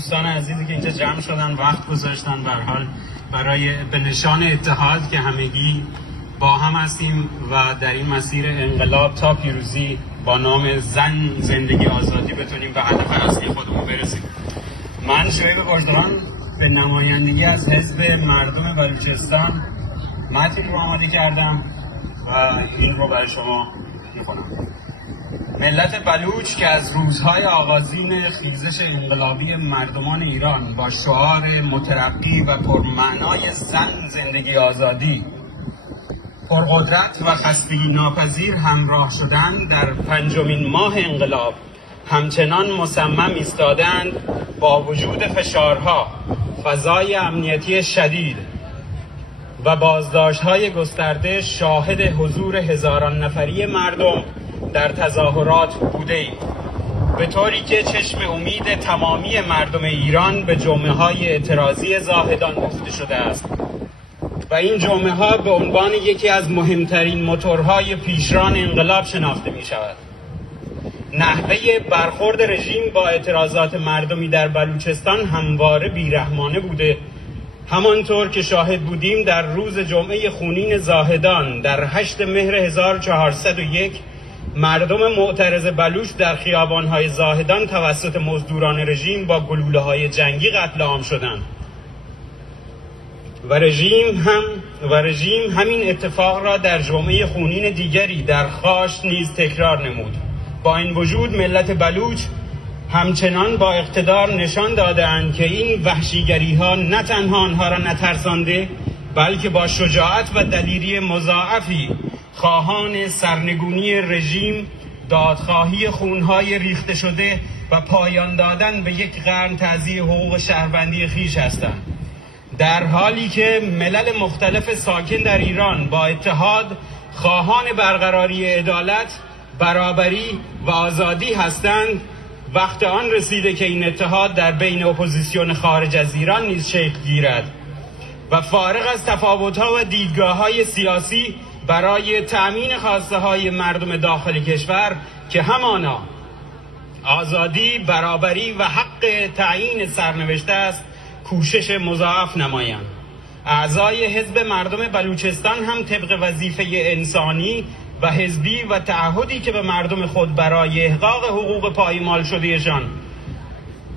دوستان عزیزی که اینجا جمع شدن، وقت گذاشتن به هر حال برای به نشان اتحاد که همگی با هم هستیم و در این مسیر انقلاب تا پیروزی با نام زن، زندگی، آزادی بتونیم به هدف اصلی خودمون برسیم. من شعیب بردوان به نمایندگی از حزب مردم بلوچستان متنی رو آماده کردم و این رو برای شما می‌خونم. ملت بلوچ که از روزهای آغازین خیزش انقلابی مردمان ایران با شعار مترقی و پرمعنای زن، زندگی، آزادی پرقدرت و خستگی ناپذیر همراه شدند، در پنجمین ماه انقلاب همچنان مصمم ایستادند با وجود فشارها، فضای امنیتی شدید و بازداشت‌های گسترده شاهد حضور هزاران نفری مردم در تظاهرات بوده‌ایم، به طوری که چشم امید تمامی مردم ایران به جمعه‌های اعتراضی زاهدان دوخته شده است و این جمعه‌ها به عنوان یکی از مهمترین موتورهای پیشران انقلاب شناخته می‌شود. نحوه برخورد رژیم با اعتراضات مردمی در بلوچستان همواره بیرحمانه بوده، همانطور که شاهد بودیم در روز جمعه خونین زاهدان در 8 مهر 1401 مردم معترض بلوچ در خیابان‌های زاهدان توسط مزدوران رژیم با گلوله‌های جنگی قتل عام شدند و رژیم همین اتفاق را در جمعه خونین دیگری در خاشت نیز تکرار نمود. با این وجود ملت بلوچ همچنان با اقتدار نشان داده‌اند که این وحشیگری‌ها نه تنها آنها را نترسانده، بلکه با شجاعت و دلیری مضاعفی خواهان سرنگونی رژیم، دادخواهی خونهای ریخته شده و پایان دادن به یک قرن تضییع حقوق شهروندی خویش هستند. در حالی که ملل مختلف ساکن در ایران با اتحاد خواهان برقراری عدالت، برابری و آزادی هستند، وقت آن رسیده که این اتحاد در بین اپوزیسیون خارج از ایران نیز شکل گیرد و فارغ از تفاوت‌ها و دیدگاه‌های سیاسی برای تأمین خواسته‌های مردم داخل کشور که همانا آزادی، برابری و حق تعیین سرنوشت است، کوشش مضاعف نمایند. اعضای حزب مردم بلوچستان هم طبق وظیفه انسانی و حزبی و تعهدی که به مردم خود برای احقاق حقوق پایمال شدهشان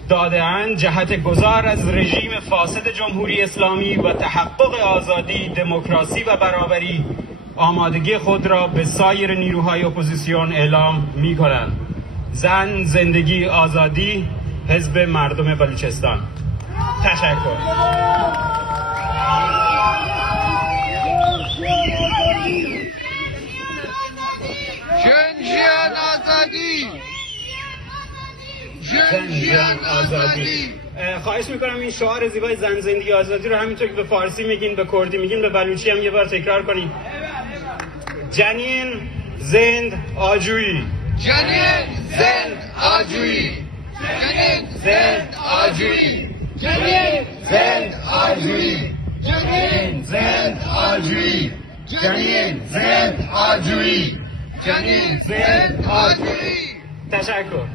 داده‌اند جهت گذار از رژیم فاسد جمهوری اسلامی و تحقق آزادی، دموکراسی و برابری آمادگی خود را به سایر نیروهای اپوزیسیون اعلام می‌کنند. زن، زندگی، آزادی، حزب مردم بلوچستان. تشکر. جنجیان آزادی، جنجیان آزادی. خواهش میکنم این شعار زیبای زن، زندگی، آزادی رو همینطور که به فارسی میگین، به کردی میگین، به بلوچی هم یه بار تکرار کنین. جنین زند آجویی، جنین زند آجویی، جنین زند آجویی، جنین زند آجویی، جنین زند آجویی، جنین زند آجویی، جنین زند آجویی. تشکر.